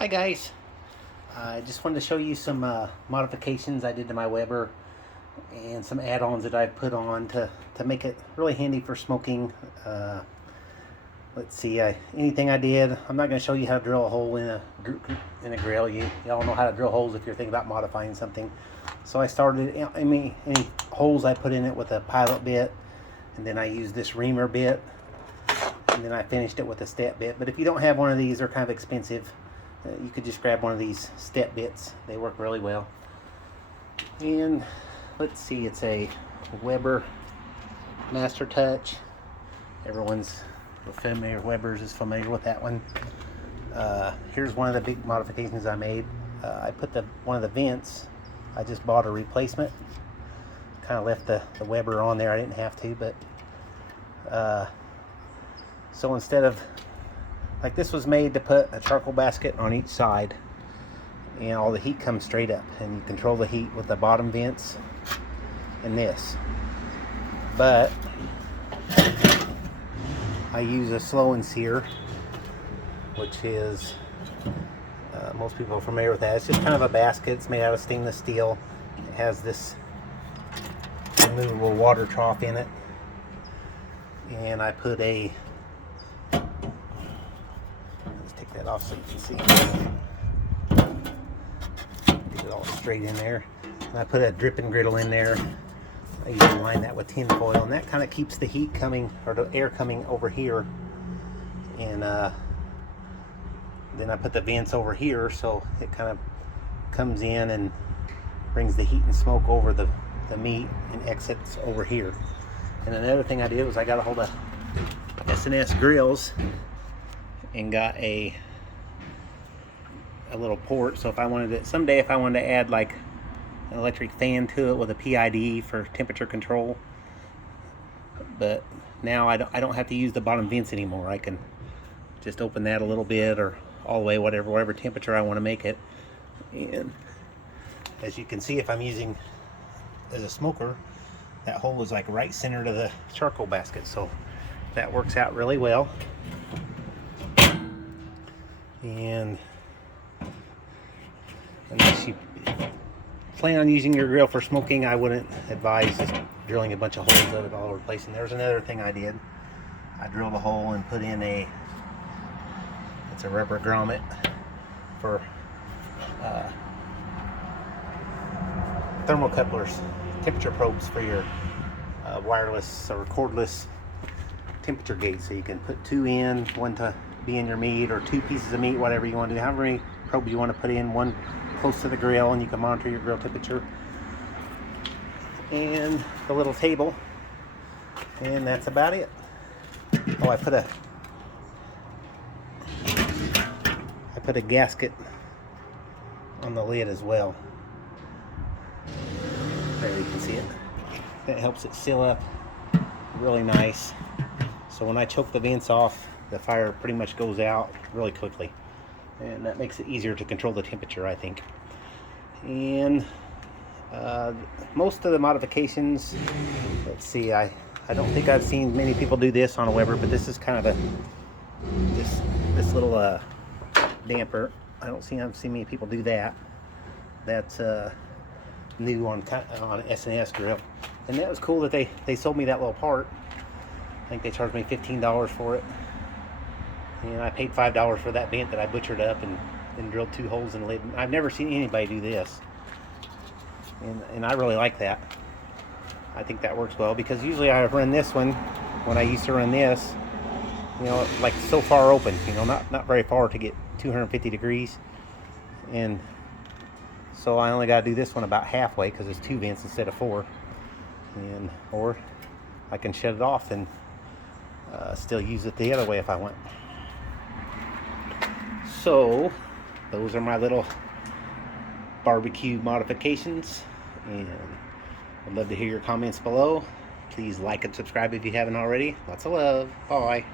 Hi guys, I just wanted to show you some modifications I did to my Weber and some add-ons that I put on to make it really handy for smoking. Let's see, anything I did, I'm not going to show you how to drill a hole in a grill. Y'all know how to drill holes if you're thinking about modifying something. So I started, any holes I put in it with a pilot bit, and then I used this reamer bit, and then I finished it with a step bit. But if you don't have one of these, they're kind of expensive. You could just grab one of these step bits. They work really well. And let's see, it's a Weber Master Touch. Everyone's familiar, Weber's is familiar with that one. Here's one of the big modifications I made. I put one of the vents, I just bought a replacement. Kind of left the Weber on there. I didn't have to, but so instead of, like, this was made to put a charcoal basket on each side, and all the heat comes straight up, and you control the heat with the bottom vents and this. But I use a slow and sear, which is most people are familiar with that. It's just kind of a basket. It's made out of stainless steel. It has this removable water trough in it, and I put a, let's take that off so you can see. Get it all straight in there. And I put a dripping griddle in there. I usually line that with tin foil, and that kind of keeps the heat coming, or the air coming over here. And then I put the vents over here, so it kind of comes in and brings the heat and smoke over the meat and exits over here. And another thing I did was I got a hold of S&S grills and got a little port. So if I wanted to, someday if I wanted to add like an electric fan to it with a PID for temperature control, but now I don't have to use the bottom vents anymore. I can just open that a little bit, or all the way, whatever temperature I want to make it. And as you can see, if I'm using as a smoker, that hole is like right center to the charcoal basket, so that works out really well. And unless you plan on using your grill for smoking, I wouldn't advise just drilling a bunch of holes of it all over the place. And there's another thing I did. I drilled a hole and put in it's a rubber grommet for thermocouplers, temperature probes for your wireless or cordless temperature gauge. So you can put two in, one to be in your meat, or two pieces of meat, whatever you want to do. However many probes you want to put in, one close to the grill, and you can monitor your grill temperature. And the little table, and that's about it. Oh, I put a gasket on the lid as well. There, you can see it. That helps it seal up really nice. So when I choke the vents off, the fire pretty much goes out really quickly, and that makes it easier to control the temperature, I think. And most of the modifications, let's see, I don't think I've seen many people do this on a Weber, but this is kind of this little damper. I've seen many people do that. That's new on S&S grill, and that was cool that they sold me that little part. I think they charged me $15 for it, and I paid $5 for that vent that I butchered up and then drilled two holes in the lid. I've never seen anybody do this, and I really like that. I think that works well, because usually I run this one, when I used to run this, like so far open, not very far to get 250 degrees, and so I only got to do this one about halfway because it's two vents instead of four, or I can shut it off and still use it the other way if I want. So those are my little barbecue modifications, and I'd love to hear your comments below. Please like and subscribe if you haven't already. Lots of love. Bye.